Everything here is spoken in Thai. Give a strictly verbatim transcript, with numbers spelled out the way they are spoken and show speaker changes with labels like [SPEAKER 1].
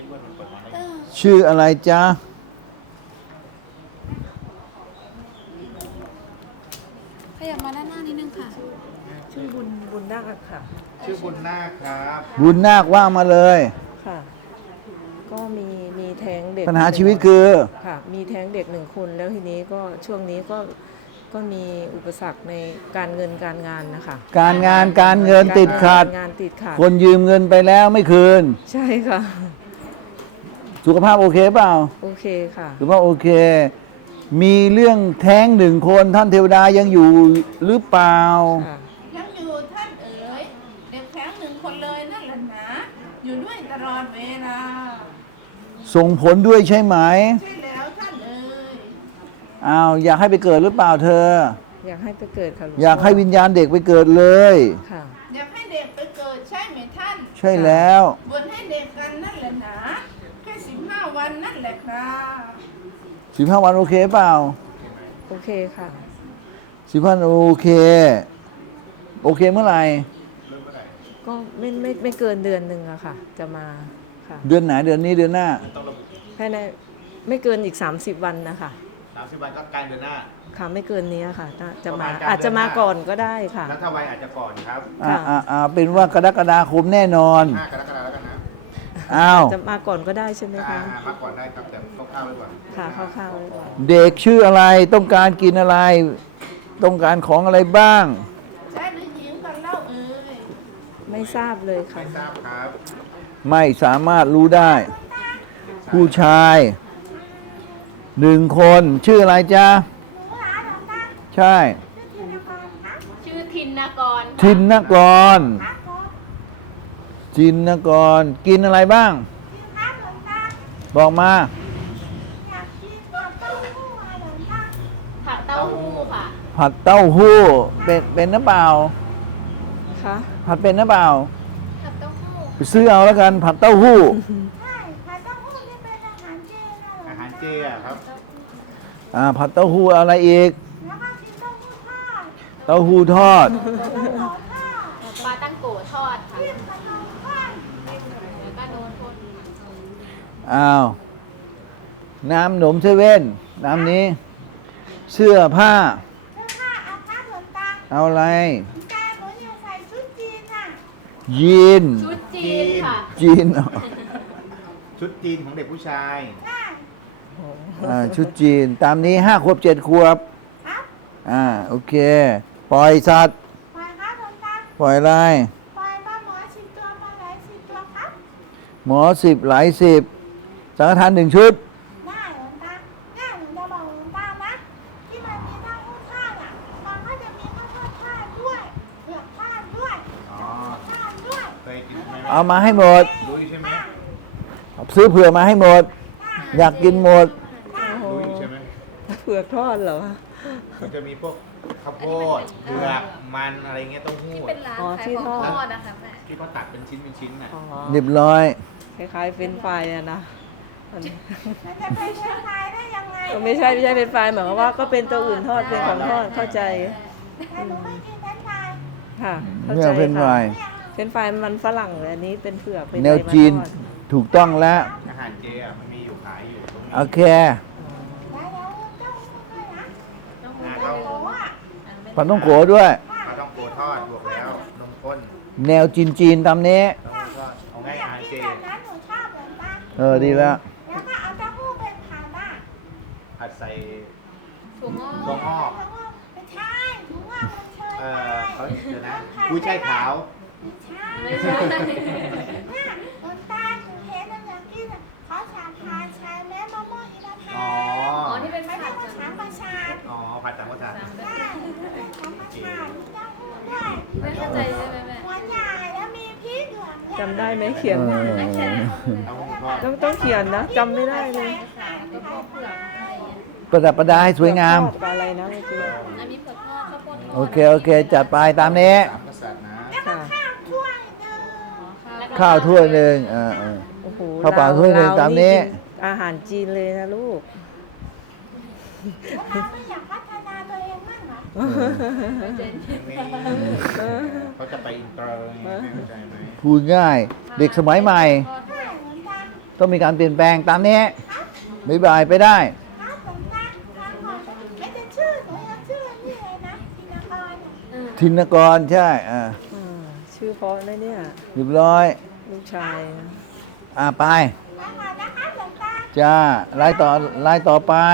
[SPEAKER 1] ชื่ออะไรจ๊ะ
[SPEAKER 2] ขยับมาด้านหน้านิดนึงค่ะ
[SPEAKER 3] ชื่อบุญบุญนาคค่ะ
[SPEAKER 4] ชื่อบุญนาคครับ
[SPEAKER 1] บุญนาคว่ามาเลย
[SPEAKER 3] ค่ะ ก็มีมีแท้งเด็ก
[SPEAKER 1] ปัญหาชีวิตคือ
[SPEAKER 3] ค่ะมีแท้งเด็กหนึ่งคนแล้วทีนี้ก็ช่วงนี้ก็ก็มีอุปสรรคในการเงินการงานนะคะ
[SPEAKER 1] การงานการเงินติดขัด
[SPEAKER 3] การงานติดขัด
[SPEAKER 1] คนยืมเงินไปแล้วไม่คืน
[SPEAKER 3] ใช่ค่ะ
[SPEAKER 1] สุขภาพโอเคเปล่า
[SPEAKER 3] โอเคค่ะ
[SPEAKER 1] สุขภาพโอเค มีเรื่องแท้งหนึ่งคนท่านเทวดายังอยู่หรือเปล่า
[SPEAKER 3] ค่ะ
[SPEAKER 2] ยังอยู่ท่านเอ๋ยเด็กแท้งหนึ่งคนเลยนั่นแหละนะอยู่ด้วยตลอดเวลา
[SPEAKER 1] ส่งผลด้วยใช่ไหม
[SPEAKER 2] ใช่แล้วท่านเอ๋ย
[SPEAKER 1] อ้าวอยากให้ไปเกิดหรือเปล่าเธอ
[SPEAKER 3] อยากให้ไปเกิดค่ะหลวงพ่
[SPEAKER 1] อยากให้วิญญาณเด็กไปเกิดเลย
[SPEAKER 3] ค่ะ
[SPEAKER 2] อยากให้เด็กไปเกิดใช่ไหมท่าน
[SPEAKER 1] ใช่แล้ว
[SPEAKER 2] บวชให้เด็กกันนั่นแหละนะแค่สิบห้าวันนั่นแหละครับ
[SPEAKER 1] สิบห้าวันโอเคเปล่า
[SPEAKER 3] โอเคค่ะ
[SPEAKER 1] สิบห้าวันโอเค โอเคเมื่อไหร่
[SPEAKER 3] ก็ไม่ไม่ไม่เกินเดือนหนึ่งอะค่ะ จะมาค่ะ
[SPEAKER 1] เดือนไหนเดือนนี้เดือนหน้า
[SPEAKER 3] ภายในไม่เกินอีกสามสิบวันนะคะ
[SPEAKER 4] สามสิบวันก็กลางเดือนหน้า
[SPEAKER 3] ค่ะไม่เกินนี้ค่ะน่าจะมา
[SPEAKER 4] ประมาณกลาง
[SPEAKER 3] อาจจะมา
[SPEAKER 4] เดือนหน้า
[SPEAKER 3] ก่อนก็ได้ค่ะ
[SPEAKER 4] แล้วถ้าไวอาจจะก่อนครับ
[SPEAKER 1] อ่าอ่าอ่าเป็นว่ากรกฎาคมแน่นอน
[SPEAKER 4] ห้ากรกฎาคมแล้วกันนะ
[SPEAKER 1] อ้าว
[SPEAKER 3] จะมาก่อนก็ได้ใช่ไหม
[SPEAKER 4] อ่า
[SPEAKER 3] คะ
[SPEAKER 4] มาก่อนได้ครับแต่คร่าวๆไว้ก่อน
[SPEAKER 3] ค่ะคร่าวๆไว้ก่อน
[SPEAKER 1] เด็กชื่ออะไรต้องการกินอะไร ต้องการของอะไรบ้าง
[SPEAKER 2] ใช่หรือหญิงกันเล่าเอ๋ย
[SPEAKER 3] ไม่ทราบเลยค่ะ
[SPEAKER 4] ไม่ทราบครับ
[SPEAKER 1] ไม่สามารถรู้ได้ ผู้ชายหนึ่งคนชื่ออะไรจ๊ะใช่
[SPEAKER 2] ชื่อทินนกร
[SPEAKER 1] ทินนกรทินนกรกินอะไรบ้าง บอกมา
[SPEAKER 2] ผักเต้าหู้ค่ะ
[SPEAKER 1] ผัดเต้าหู้เป็นเป็นหรือเปล่า
[SPEAKER 3] คะ
[SPEAKER 1] ผัดเป็นหรือเปล่า
[SPEAKER 2] ผักเต้าหู้
[SPEAKER 1] ไปซื้อเอาแล้วกันผัดเต้าหู้
[SPEAKER 4] อาหารเจอะครับ
[SPEAKER 1] อ่าผัดเต้าหู้อะไรอีก เต้าหู้ทอด
[SPEAKER 2] ปลาตั้งโกทอดค่ะแล้วก็โดนคนค่ะ
[SPEAKER 1] อ้าว น้ำหนมเซเว่น น้ำนี้ เสื้อผ้า เอาอะไร ยีน
[SPEAKER 2] ชุดจีนค่ะ
[SPEAKER 1] จีนเหรอ
[SPEAKER 4] ชุดจีนของเด็กผู้ชาย
[SPEAKER 1] อ่าชุดจีน ตามนี้ห้าขวบเจ็ดขวบ อ่า โอเค ปล่อยสัตว์ ปล่อยอะไร หมอสิบหลายสิบ สังฆทานหนึ่งชุด
[SPEAKER 4] อ๋อ เคยกินไหม
[SPEAKER 1] เอามาให้หมด
[SPEAKER 4] รู้อยู่ใช่ไหม
[SPEAKER 1] ซื้อเผื่อมาให้หมด อยากกินหมด
[SPEAKER 4] รู้อยู่ใช่ไหม
[SPEAKER 3] เผือกทอดเหรอคะ
[SPEAKER 4] มันจะมีพวกข้าวโพดเผือกมันอะไรเงี้ยเต้าหู้
[SPEAKER 2] เป็นร้านขายของทอดนะคะแม่
[SPEAKER 4] ที่เขาตัดเป็นชิ้นเป็นชิ้นน่ะ
[SPEAKER 3] อ๋อ
[SPEAKER 1] เรียบร้อย
[SPEAKER 3] คล้ายๆเฟรนช์ฟรายอะนะมัน
[SPEAKER 2] มันจะไปเชียงรายได้ยังไง
[SPEAKER 3] ก็ไม่ใช่ไม่ใช่เฟรนช์ฟรายหมายความว่าก็เป็นตัวอื่นทอดเป็นของทอดเข้าใจ
[SPEAKER 2] แต่หนูไม่กินเฟรนช์ฟราย
[SPEAKER 3] ค่ะเข้า
[SPEAKER 1] เมื่
[SPEAKER 3] ใจ
[SPEAKER 1] อเป็นไฟ
[SPEAKER 3] ค่ะเฟรนช์ฟรายมันฝรั่งเลยอันนี้เป็นเผือกเป็น
[SPEAKER 1] แนว
[SPEAKER 3] อะไรมา
[SPEAKER 1] จีน
[SPEAKER 3] ทอด
[SPEAKER 1] ถูกต้องแล้ว
[SPEAKER 4] อาหารเจอะมันมีอยู่ขายอยู่ตรงนี้
[SPEAKER 1] โอเค
[SPEAKER 2] แล้วเจ้าหู้ด้วยนะ
[SPEAKER 4] อ่าเขา
[SPEAKER 2] โอ้อะ
[SPEAKER 1] ปันต้องโขด้วย
[SPEAKER 4] เขาต้องโกทอดบวกแล้วนมข้น
[SPEAKER 1] แนวจีนจีนๆตามนี้
[SPEAKER 4] เต้าหู้ทอดเอาง่ายอาหารเจ
[SPEAKER 2] แบบนั้นหนูชอบเหมือนกัน
[SPEAKER 1] เออ ดีแล้ว
[SPEAKER 2] แล้วก็เอาเต้าหู้เป็นผัดอ่ะ
[SPEAKER 4] ผัดใส่
[SPEAKER 2] ถั่วงอก
[SPEAKER 4] ถั่วงอก
[SPEAKER 2] ไม่ใช่ถั่วงอกมันเชย
[SPEAKER 4] เอ
[SPEAKER 2] ไป
[SPEAKER 4] อเขาเดี๋ยวนะกุ้ยช่ายขาว
[SPEAKER 2] ไม่ใช่เนี่ยคนใต้หนูเห็นแล้วอยากกินอะเขาฉาบพายชายแม่มะม่วงอินทผ
[SPEAKER 4] อ๋อ
[SPEAKER 2] ลัมที่เป็นไม่ได้ว่าฉางประชาด
[SPEAKER 4] อ๋อ ผัดสามภาษา
[SPEAKER 2] ใช่เป็นฉางประชาดมีเต้าหู้ด้วย
[SPEAKER 5] ไม่เข้าใจใช่ไหมแม่
[SPEAKER 2] หัวใหญ่แล้วมีพริกเหลืองเนี่ย
[SPEAKER 3] จำได้ไหมเขียน
[SPEAKER 1] เออ
[SPEAKER 4] เต้าหู้ทอด
[SPEAKER 3] ต้องต้องเขียนนะจำไม่ได้เลย
[SPEAKER 5] ก็พวกเผือกอะไรอย่างเงี้ย
[SPEAKER 1] ประดับประดาให้สวยงาม
[SPEAKER 3] ทอดกับอะไรนะเมื่อกี้
[SPEAKER 5] อันนี้เผือกทอดข้าวโพดทอด
[SPEAKER 1] โอเค โอเค จัดไปตามนี้
[SPEAKER 4] สามกษัตริย์นะ
[SPEAKER 3] ค่ะ
[SPEAKER 2] ข้าวถ้วยหนึ่ง
[SPEAKER 1] ข้าวถ้วยหนึ่งเออเออ
[SPEAKER 3] โอ้โห
[SPEAKER 1] ข้าวเปล่าถ้วยหนึ่ง
[SPEAKER 3] ร
[SPEAKER 1] ตามนี้
[SPEAKER 3] กิอาหารจีนเลยนะลูก
[SPEAKER 2] แล้วเราไม่อยากพัฒนาตัวเองบ้างเหรอ
[SPEAKER 4] นี่เขาจะไปอินเตอร์ไงไม่เข้าใจไหม
[SPEAKER 1] พูดง่าย เด็กสมัยใหม่
[SPEAKER 2] ใช่เหมือนกัน
[SPEAKER 1] ต้องมีการเปลี่ยนแปลงตามนี้บ๊ายบายไปได้
[SPEAKER 2] ครับหลวงตาฟังก่อนไม่ได้ชื่อหนูยังชื่อนี่เลยนะธินกรน่ะ
[SPEAKER 1] ธินกรใช่อ่า
[SPEAKER 3] อ่าชื่อเพราะนะเนี่ย
[SPEAKER 1] เรียบร้อย
[SPEAKER 3] ลูกชายนะ
[SPEAKER 1] อ่าไป
[SPEAKER 2] ฟังก่อนนะครับหลวงตา
[SPEAKER 1] จ้าไล่ต่อไล่ต่อไป